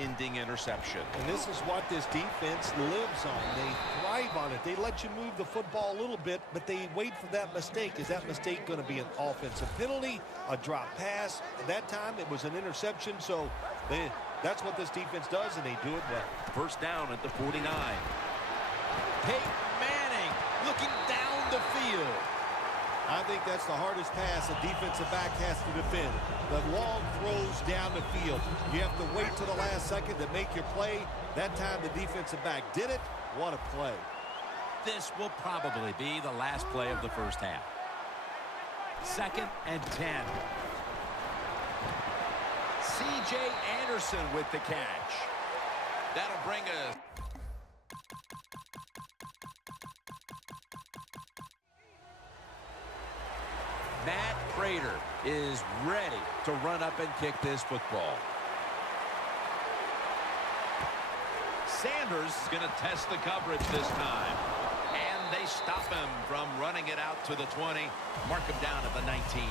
game-ending interception. And this is what this defense lives on. They thrive on it. They let you move the football a little bit, but they wait for that mistake. Is that mistake going to be an offensive penalty, a drop pass? At that time, it was an interception, so that's what this defense does, and they do it well. First down at the 49. Peyton Manning looking down the field. I think that's the hardest pass a defensive back has to defend. The long throws down the field. You have to wait till the last second to make your play. That time the defensive back did it. What a play. This will probably be the last play of the first half. 2nd and 10. C.J. Anderson with the catch. That'll bring us. Matt Prater is ready to run up and kick this football. Sanders is going to test the coverage this time. And they stop him from running it out to the 20. Mark him down at the 19.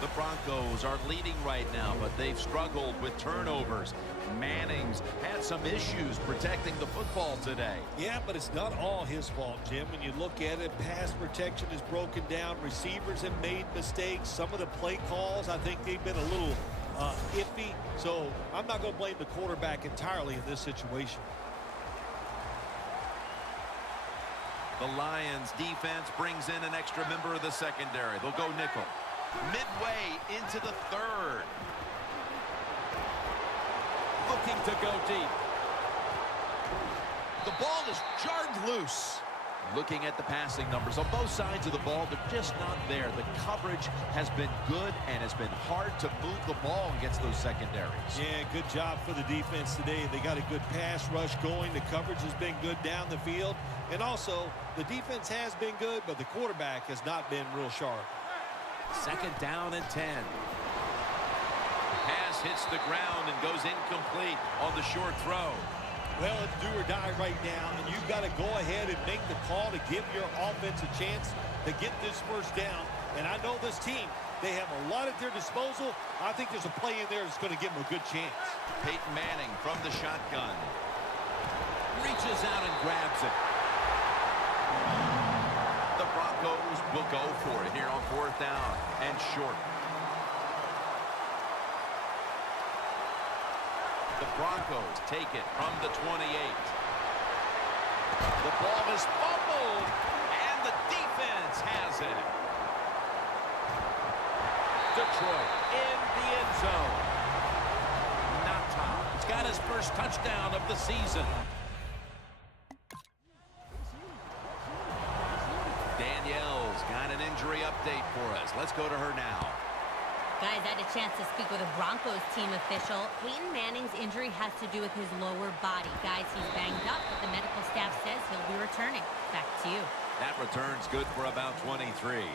The Broncos are leading right now, but they've struggled with turnovers. Manning's had some issues protecting the football today. Yeah, but it's not all his fault, Jim. When you look at it, pass protection is broken down. Receivers have made mistakes. Some of the play calls, I think they've been a little iffy. So I'm not going to blame the quarterback entirely in this situation. The Lions defense brings in an extra member of the secondary. They'll go nickel. Midway into the 3rd. Looking to go deep. The ball is jarred loose. Looking at the passing numbers on both sides of the ball, they're just not there. The coverage has been good, and it's been hard to move the ball against those secondaries. Yeah, good job for the defense today. They got a good pass rush going. The coverage has been good down the field. And also, the defense has been good, but the quarterback has not been real sharp. 2nd down and 10. Pass hits the ground and goes incomplete on the short throw. Well, it's do or die right now, and you've got to go ahead and make the call to give your offense a chance to get this first down. And I know this team, they have a lot at their disposal. I think there's a play in there that's going to give them a good chance. Peyton Manning from the shotgun. Reaches out and grabs it. The Broncos will go for it here on 4th down and short. The Broncos take it from the 28. The ball is fumbled, and the defense has it. Detroit in the end zone. Not Tom. He's got his first touchdown of the season. Danielle's got an injury update for us. Let's go to her now. Guys, I had a chance to speak with a Broncos team official. Peyton Manning's injury has to do with his lower body. Guys, he's banged up, but the medical staff says he'll be returning. Back to you. That return's good for about 23.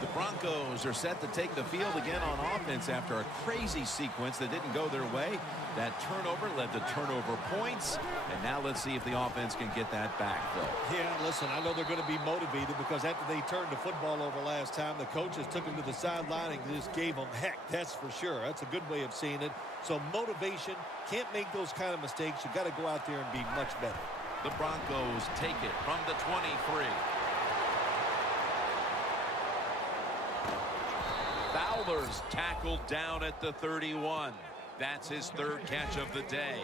The Broncos are set to take the field again on offense after a crazy sequence that didn't go their way. That turnover led to turnover points, and now let's see if the offense can get that back, Phil. Yeah, listen, I know they're going to be motivated because after they turned the football over last time, the coaches took them to the sideline and just gave them heck, that's for sure. That's a good way of seeing it. So motivation, can't make those kind of mistakes. You've got to go out there and be much better. The Broncos take it from the 23. Fowler's tackled down at the 31. That's his 3rd catch of the day.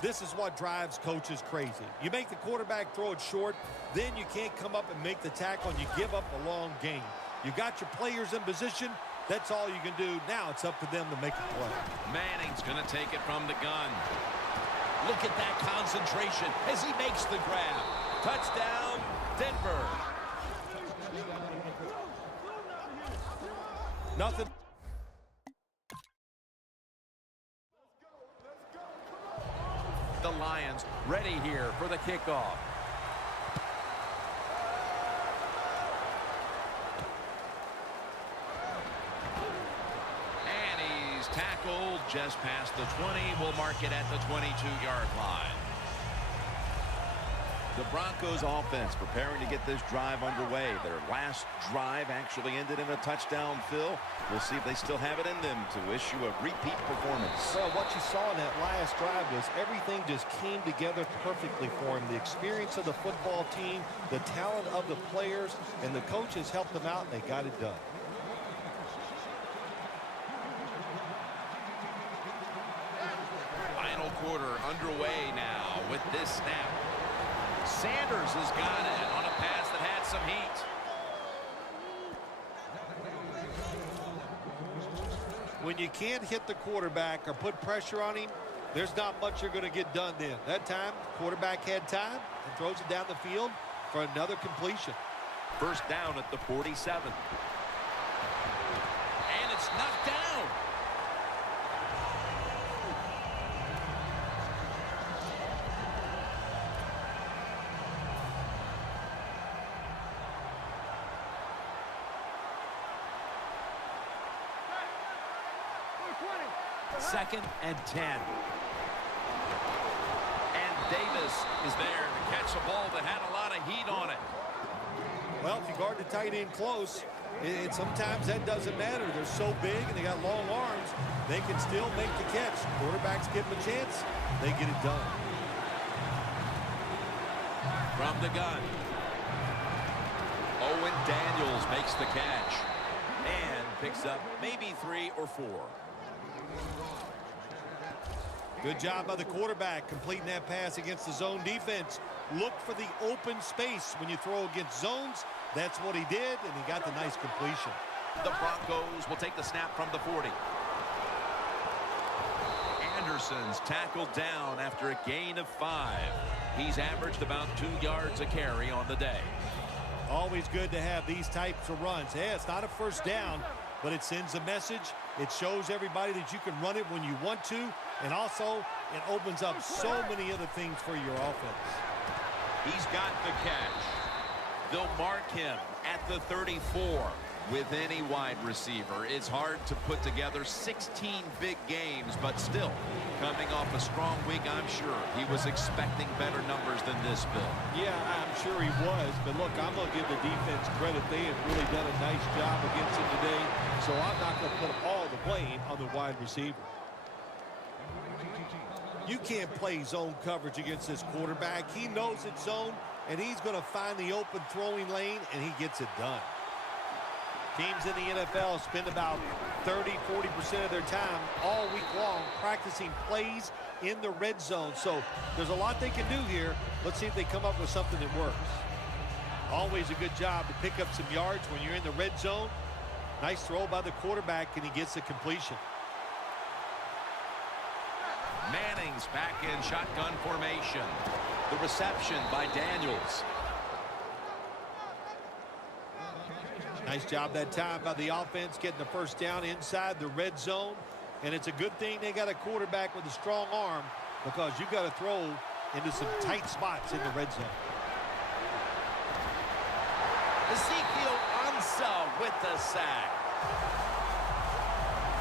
This is what drives coaches crazy. You make the quarterback throw it short, then you can't come up and make the tackle, and you give up a long gain. You got your players in position. That's all you can do. Now it's up to them to make a play. Manning's going to take it from the gun. Look at that concentration as he makes the grab. Touchdown, Denver. Nothing. The Lions ready here for the kickoff. And he's tackled just past the 20. We'll mark it at the 22-yard line. The Broncos offense preparing to get this drive underway. Their last drive actually ended in a touchdown, Phil. We'll see if they still have it in them to issue a repeat performance. Well, what you saw in that last drive was everything just came together perfectly for him. The experience of the football team, the talent of the players, and the coaches helped them out, and they got it done. Final quarter underway now with this snap. Sanders has got it on a pass that had some heat. When you can't hit the quarterback or put pressure on him, there's not much you're going to get done then. That time, quarterback had time and throws it down the field for another completion. First down at the 47. And it's knocked down. Second and 10. And Davis is there to catch a ball that had a lot of heat on it. Well, if you guard the tight end close, sometimes that doesn't matter. They're so big and they got long arms, they can still make the catch. Quarterbacks give them a chance, they get it done. From the gun. Owen Daniels makes the catch and picks up maybe 3 or 4. Good job by the quarterback completing that pass against the zone defense. Look for the open space when you throw against zones. That's what he did, and he got the nice completion. The Broncos will take the snap from the 40. Anderson's tackled down after a gain of 5. He's averaged about 2 yards a carry on the day. Always good to have these types of runs. Yeah, it's not a first down, but it sends a message. It shows everybody that you can run it when you want to, and also it opens up so many other things for your offense. He's got the catch. They'll mark him at the 34. With any wide receiver, it's hard to put together 16 big games, but still, coming off a strong week, I'm sure he was expecting better numbers than this, Bill. Yeah, I'm sure he was, but look, I'm going to give the defense credit. They have really done a nice job against him today, so I'm not going to put all the blame on the wide receiver. You can't play zone coverage against this quarterback. He knows it's zone, and he's going to find the open throwing lane, and he gets it done. Teams in the NFL spend about 30-40% of their time all week long practicing plays in the red zone. So there's a lot they can do here. Let's see if they come up with something that works. Always a good job to pick up some yards when you're in the red zone. Nice throw by the quarterback, and he gets the completion. Manning's back in shotgun formation. The reception by Daniels. Nice job that time by the offense getting the first down inside the red zone. And it's a good thing they got a quarterback with a strong arm, because you got to throw into some tight spots in the red zone. Ezekiel Ansah with the sack.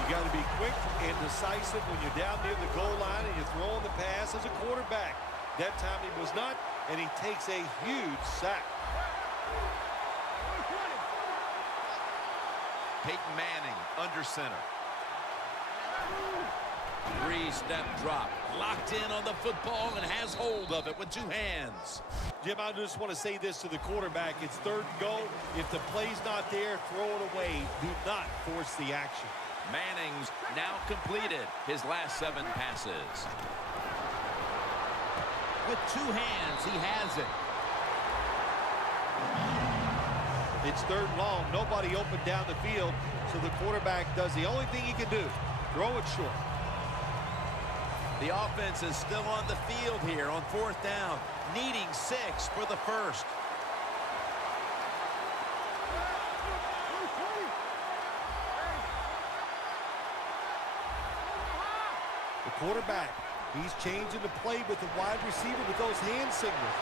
You got to be quick and decisive when you're down near the goal line and you're throwing the pass as a quarterback. That time he was not, and he takes a huge sack. Peyton Manning under center. 3-step drop. Locked in on the football and has hold of it with 2 hands. Jim, I just want to say this to the quarterback. It's 3rd and goal. If the play's not there, throw it away. Do not force the action. Manning's now completed his last 7 passes. With 2 hands, he has it. It's 3rd and long. Nobody open down the field, so the quarterback does the only thing he can do. Throw it short. The offense is still on the field here on 4th down, needing 6 for the first. The quarterback, he's changing the play with the wide receiver with those hand signals.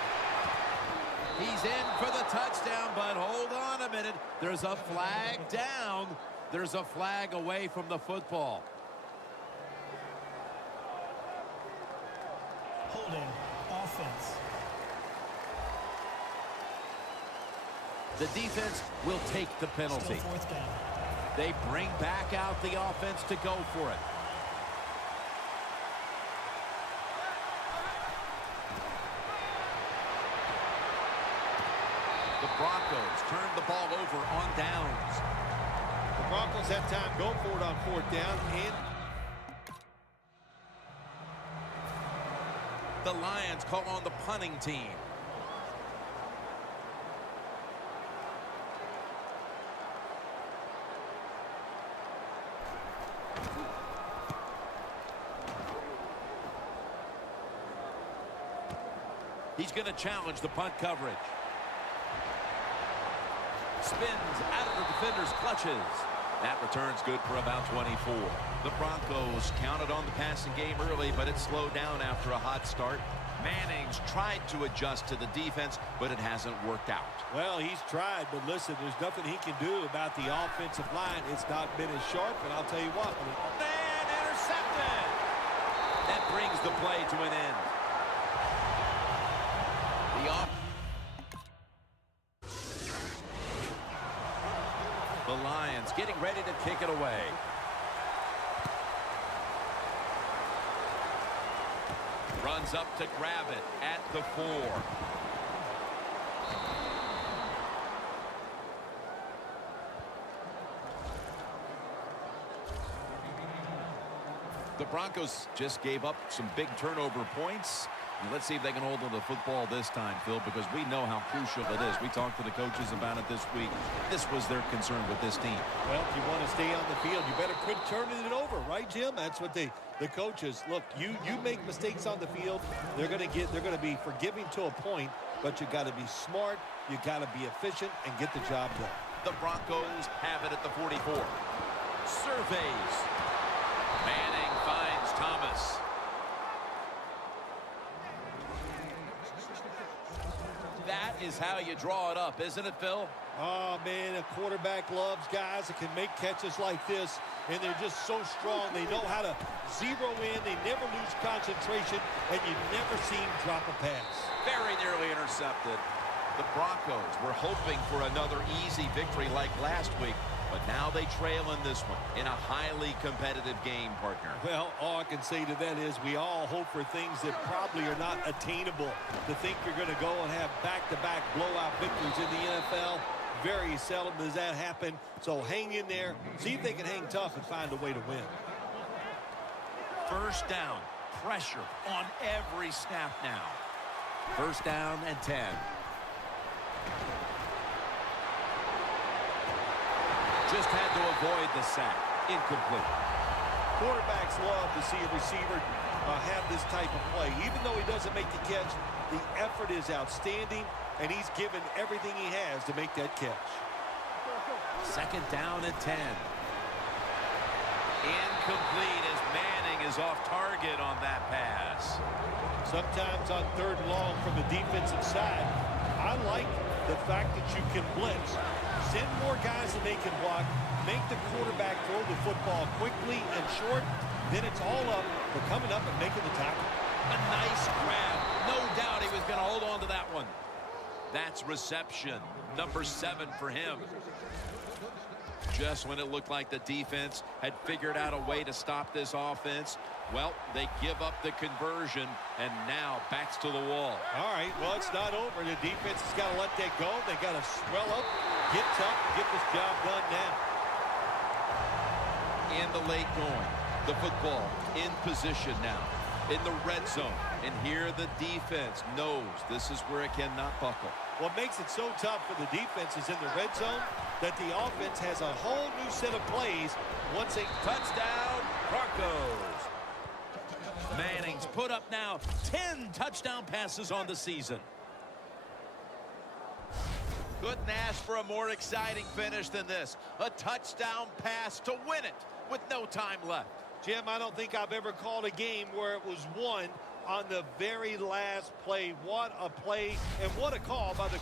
He's in for the touchdown, but hold on a minute. There's a flag down. There's a flag away from the football. Holding offense. The defense will take the penalty. Still 4th down. They bring back out the offense to go for it. The Broncos turn the ball over on downs. The Broncos have time. Go for it on 4th down. And the Lions call on the punting team. He's going to challenge the punt coverage. Spins out of the defender's clutches. That return's good for about 24. The Broncos counted on the passing game early, but it slowed down after a hot start. Manning's tried to adjust to the defense, but it hasn't worked out. well, he's tried, but listen, there's nothing he can do about the offensive line. It's not been as sharp, and I'll tell you what. And intercepted. That brings the play to an end. The Lions getting ready to kick it away. Runs up to grab it at the 4. The Broncos just gave up some big turnover points. And let's see if they can hold on to the football this time, Phil, because we know how crucial it is. We talked to the coaches about it this week. This was their concern with this team. Well, if you want to stay on the field, you better quit turning it over, right, Jim? That's what the coaches look. You make mistakes on the field, they're going to be forgiving to a point, but you got to be smart, you got to be efficient, and get the job done. The Broncos have it at the 44. Surveys. Manning finds Thomas. That is how you draw it up, isn't it, Phil? Oh, man, a quarterback loves guys that can make catches like this, and they're just so strong. They know how to zero in. They never lose concentration, and you never see him drop a pass. Very nearly intercepted. The Broncos were hoping for another easy victory like last week, but now they trail in this one in a highly competitive game, partner. Well, all I can say to that is we all hope for things that probably are not attainable. To think you're going to go and have back-to-back blowout victories in the NFL, very seldom does that happen. So hang in there, see if they can hang tough and find a way to win. First down, pressure on every snap now. First down and 10. Just had to avoid the sack. Incomplete. Quarterbacks love to see a receiver have this type of play. Even though he doesn't make the catch, the effort is outstanding, and he's given everything he has to make that catch. Second down and 10. Incomplete as Manning is off target on that pass. Sometimes on 3rd and long from the defensive side, I like the fact that you can blitz. Send more guys than they can block. Make the quarterback throw the football quickly and short. Then it's all up for coming up and making the tackle. A nice grab. No doubt he was going to hold on to that one. That's reception. Number 7 for him. Just when it looked like the defense had figured out a way to stop this offense, well, they give up the conversion, and now backs to the wall. All right, well, it's not over. The defense has got to let that go. They got to swell up, get tough, and get this job done now. In the late going, the football in position now in the red zone, and here the defense knows this is where it cannot buckle. What makes it so tough for the defense is in the red zone that the offense has a whole new set of plays once they touchdown Broncos. Manning's put up now 10 touchdown passes on the season. Couldn't ask for a more exciting finish than this. A touchdown pass to win it with no time left. Jim, I don't think I've ever called a game where it was won on the very last play. What a play and what a call by the